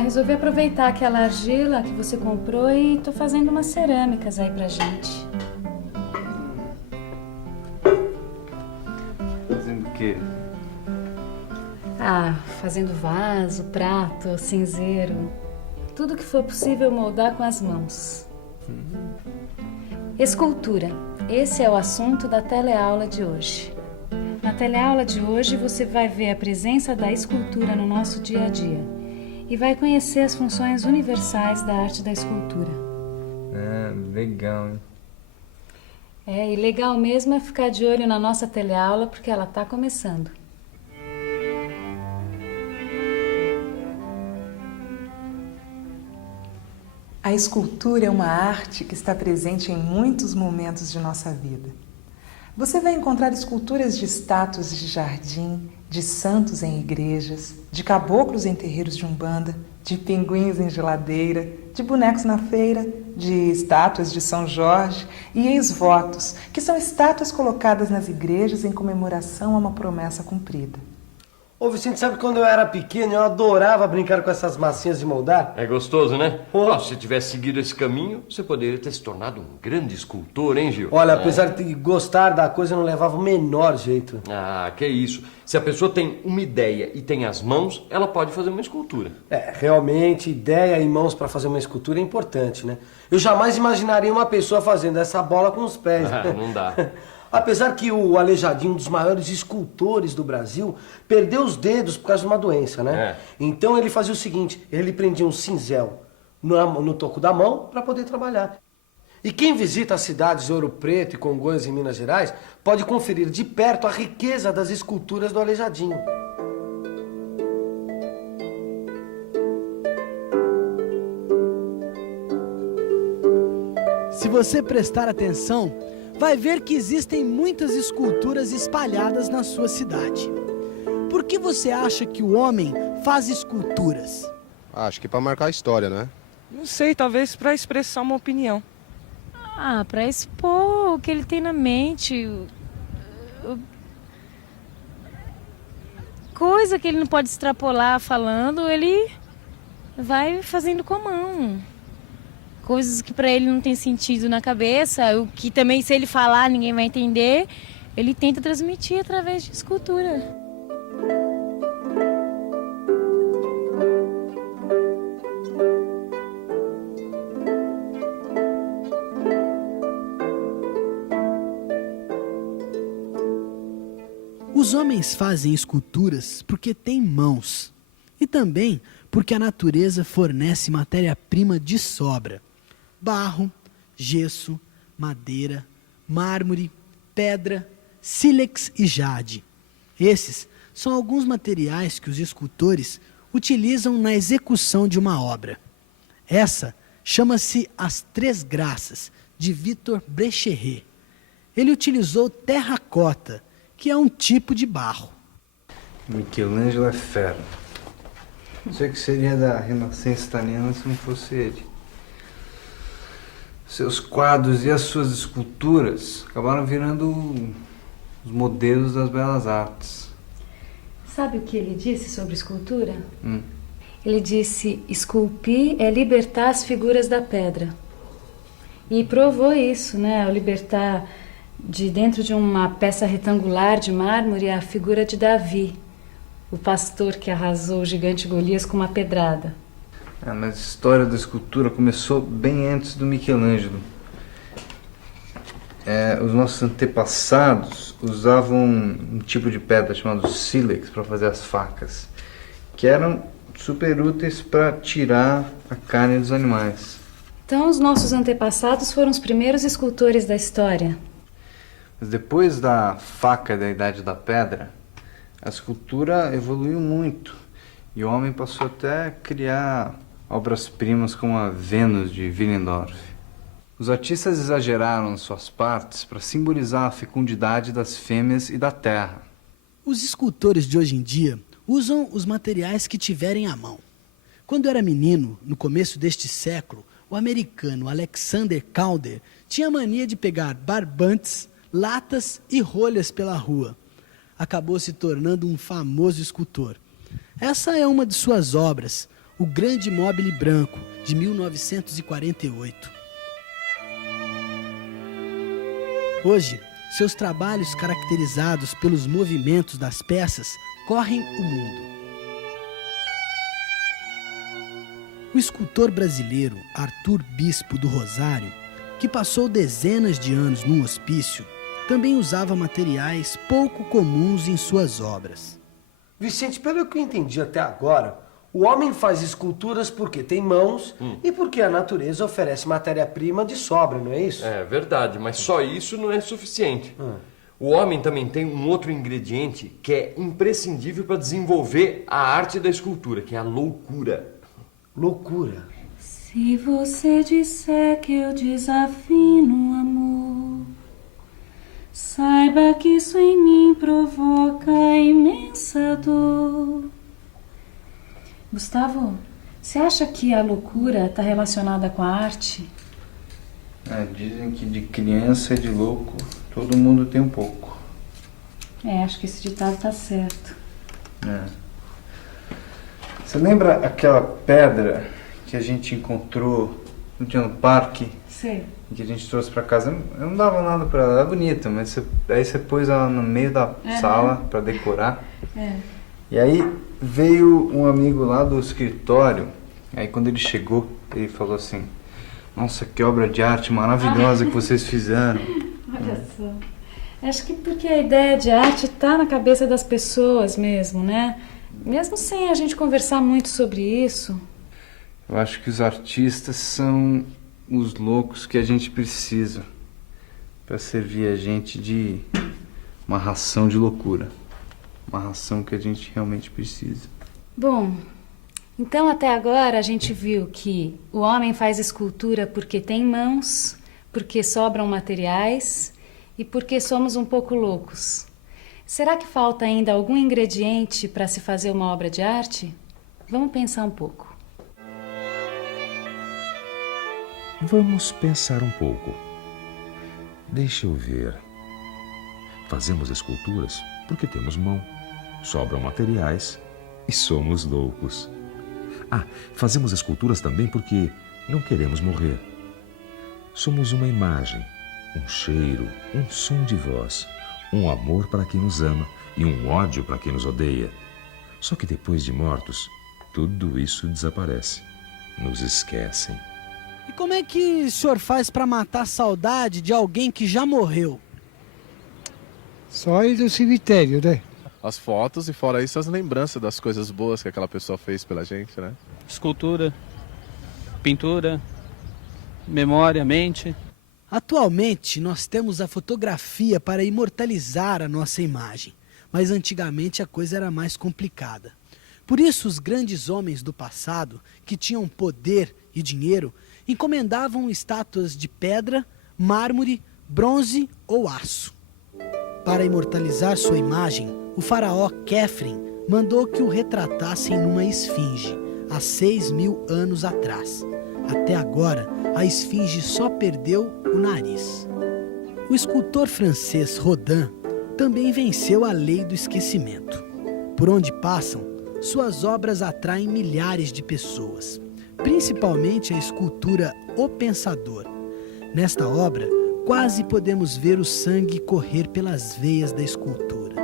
Resolvi aproveitar aquela argila que você comprou e tô fazendo umas cerâmicas aí pra gente. Fazendo o quê? Fazendo vaso, prato, cinzeiro. Tudo que for possível moldar com as mãos. Escultura. Esse é o assunto da teleaula de hoje. Na teleaula de hoje você vai ver a presença da escultura no nosso dia a dia e vai conhecer as funções universais da arte da escultura. Legal, hein? E legal mesmo é ficar de olho na nossa teleaula porque ela está começando. A escultura é uma arte que está presente em muitos momentos de nossa vida. Você vai encontrar esculturas de estátuas de jardim, de santos em igrejas, de caboclos em terreiros de umbanda, de pinguins em geladeira, de bonecos na feira, de estátuas de São Jorge e ex-votos, que são estátuas colocadas nas igrejas em comemoração a uma promessa cumprida. Ô Vicente, sabe quando eu era pequeno eu adorava brincar com essas massinhas de moldar? É gostoso, né? Se tivesse seguido esse caminho, você poderia ter se tornado um grande escultor, hein, Gil? Olha, apesar de gostar da coisa, eu não levava o menor jeito. Que isso. Se a pessoa tem uma ideia e tem as mãos, ela pode fazer uma escultura. Realmente, ideia e mãos para fazer uma escultura é importante, né? Eu jamais imaginaria uma pessoa fazendo essa bola com os pés. Não dá. Apesar que o Aleijadinho, um dos maiores escultores do Brasil, perdeu os dedos por causa de uma doença, né? Então ele fazia o seguinte, ele prendia um cinzel no toco da mão para poder trabalhar. E quem visita as cidades de Ouro Preto e Congonhas em Minas Gerais pode conferir de perto a riqueza das esculturas do Aleijadinho. Se você prestar atenção, vai ver que existem muitas esculturas espalhadas na sua cidade. Por que você acha que o homem faz esculturas? Acho que para marcar a história, né? Não sei, talvez para expressar uma opinião. Para expor o que ele tem na mente. Coisa que ele não pode extrapolar falando, ele vai fazendo com a mão. Coisas que para ele não tem sentido na cabeça, o que também se ele falar ninguém vai entender, ele tenta transmitir através de escultura. Os homens fazem esculturas porque têm mãos e também porque a natureza fornece matéria-prima de sobra. Barro, gesso, madeira, mármore, pedra, sílex e jade. Esses são alguns materiais que os escultores utilizam na execução de uma obra. Essa chama-se As Três Graças, de Victor Brecheret. Ele utilizou terracota, que é um tipo de barro. Michelangelo é fera. Não sei o que seria da Renascença italiana se não fosse ele. Seus quadros e as suas esculturas acabaram virando os modelos das belas artes. Sabe o que ele disse sobre escultura? Ele disse, esculpir é libertar as figuras da pedra. E provou isso, né? Ao libertar de dentro de uma peça retangular de mármore a figura de Davi, o pastor que arrasou o gigante Golias com uma pedrada. Mas a história da escultura começou bem antes do Michelangelo. Os nossos antepassados usavam um tipo de pedra chamado sílex para fazer as facas, que eram super úteis para tirar a carne dos animais. Então os nossos antepassados foram os primeiros escultores da história. Mas depois da faca da Idade da Pedra, a escultura evoluiu muito e o homem passou até a criar obras-primas como a Vênus de Willendorf. Os artistas exageraram suas partes para simbolizar a fecundidade das fêmeas e da terra. Os escultores de hoje em dia usam os materiais que tiverem à mão. Quando eu era menino, no começo deste século, o americano Alexander Calder tinha a mania de pegar barbantes, latas e rolhas pela rua. Acabou se tornando um famoso escultor. Essa é uma de suas obras, o Grande Mobile Branco, de 1948. Hoje, seus trabalhos caracterizados pelos movimentos das peças correm o mundo. O escultor brasileiro Arthur Bispo do Rosário, que passou dezenas de anos num hospício, também usava materiais pouco comuns em suas obras. Vicente, pelo que eu entendi até agora, o homem faz esculturas porque tem mãos e porque a natureza oferece matéria-prima de sobra, não é isso? É verdade, mas só isso não é suficiente. O homem também tem um outro ingrediente que é imprescindível para desenvolver a arte da escultura, que é a loucura. Loucura. Se você disser que eu desafino, amor, saiba que isso em mim provoca imensa dor. Gustavo, você acha que a loucura está relacionada com a arte? Dizem que de criança e de louco todo mundo tem um pouco. Acho que esse ditado tá certo. Você lembra aquela pedra que a gente encontrou no dia no parque? Sei. Que a gente trouxe pra casa? Eu não dava nada pra ela, era bonita, mas aí você pôs ela no meio da sala pra decorar. E aí veio um amigo lá do escritório, aí quando ele chegou, ele falou assim: nossa, que obra de arte maravilhosa que vocês fizeram. Olha só. Acho que porque a ideia de arte está na cabeça das pessoas mesmo, né? Mesmo sem a gente conversar muito sobre isso. Eu acho que os artistas são os loucos que a gente precisa para servir a gente de uma ração de loucura. Uma ração que a gente realmente precisa. Bom, então até agora a gente viu que o homem faz escultura porque tem mãos, porque sobram materiais e porque somos um pouco loucos. Será que falta ainda algum ingrediente para se fazer uma obra de arte? Vamos pensar um pouco. Vamos pensar um pouco. Deixa eu ver. Fazemos esculturas porque temos mão, sobram materiais e somos loucos. Fazemos esculturas também porque não queremos morrer. Somos uma imagem, um cheiro, um som de voz, um amor para quem nos ama e um ódio para quem nos odeia. Só que depois de mortos, tudo isso desaparece. Nos esquecem. E como é que o senhor faz para matar a saudade de alguém que já morreu? Só ir do cemitério, né? As fotos e fora isso as lembranças das coisas boas que aquela pessoa fez pela gente, né? Escultura, pintura, memória, mente. Atualmente, nós temos a fotografia para imortalizar a nossa imagem, mas antigamente a coisa era mais complicada. Por isso, os grandes homens do passado, que tinham poder e dinheiro, encomendavam estátuas de pedra, mármore, bronze ou aço. Para imortalizar sua imagem, o faraó Khefren mandou que o retratassem numa esfinge, há 6.000 anos atrás. Até agora, a esfinge só perdeu o nariz. O escultor francês Rodin também venceu a lei do esquecimento. Por onde passam, suas obras atraem milhares de pessoas, principalmente a escultura O Pensador. Nesta obra, quase podemos ver o sangue correr pelas veias da escultura.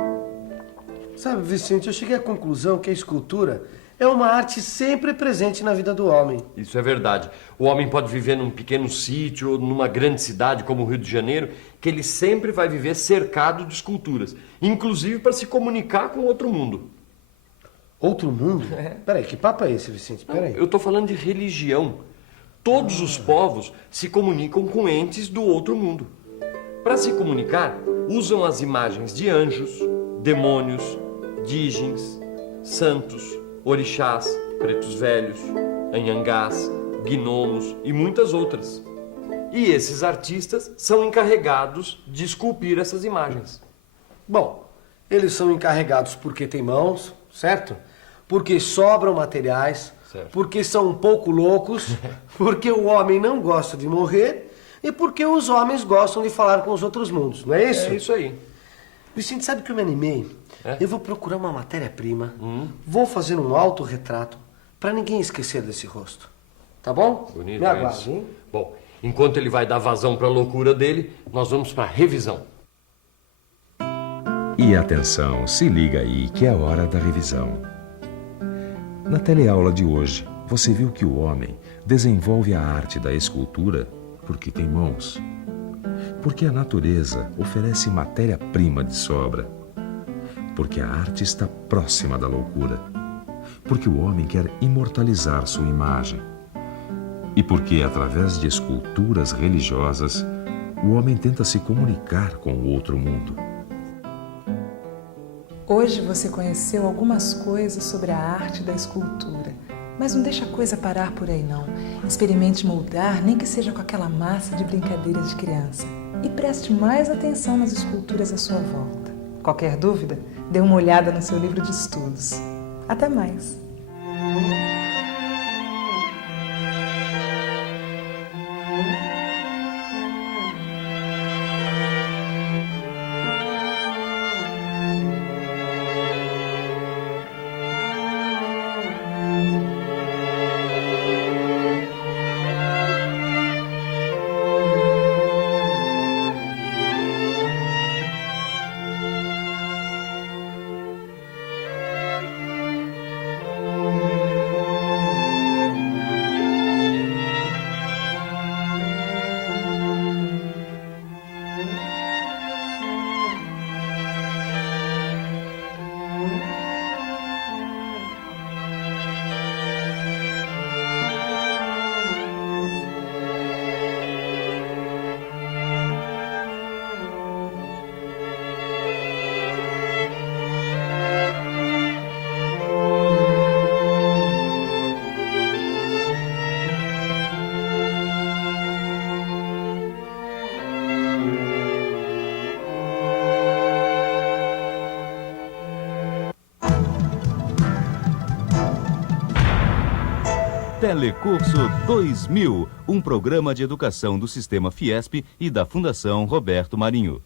Sabe, Vicente, eu cheguei à conclusão que a escultura é uma arte sempre presente na vida do homem. Isso é verdade. O homem pode viver num pequeno sítio ou numa grande cidade como o Rio de Janeiro, que ele sempre vai viver cercado de esculturas, inclusive para se comunicar com outro mundo. Outro mundo? Peraí, que papo é esse, Vicente? Peraí. Eu estou falando de religião. Todos os povos se comunicam com entes do outro mundo. Para se comunicar, usam as imagens de anjos, demônios, djinns, santos, orixás, pretos velhos, anhangás, gnomos e muitas outras. E esses artistas são encarregados de esculpir essas imagens. Bom, eles são encarregados porque têm mãos, certo? Porque sobram materiais, certo. Porque são um pouco loucos, porque o homem não gosta de morrer e porque os homens gostam de falar com os outros mundos, não é isso? É isso aí. Vicente, sabe que eu me animei? Eu vou procurar uma matéria-prima, vou fazer um autorretrato pra ninguém esquecer desse rosto. Tá bom? Bonito Me aguarde, isso. hein? Bom, enquanto ele vai dar vazão para a loucura dele, nós vamos para a revisão. E atenção, se liga aí que é a hora da revisão. Na teleaula de hoje, você viu que o homem desenvolve a arte da escultura porque tem mãos. Porque a natureza oferece matéria-prima de sobra. Porque a arte está próxima da loucura. Porque o homem quer imortalizar sua imagem. E porque, através de esculturas religiosas, o homem tenta se comunicar com o outro mundo. Hoje você conheceu algumas coisas sobre a arte da escultura, mas não deixa a coisa parar por aí não. Experimente moldar, nem que seja com aquela massa de brincadeira de criança. E preste mais atenção nas esculturas à sua volta. Qualquer dúvida, dê uma olhada no seu livro de estudos. Até mais! Telecurso 2000, um programa de educação do Sistema Fiesp e da Fundação Roberto Marinho.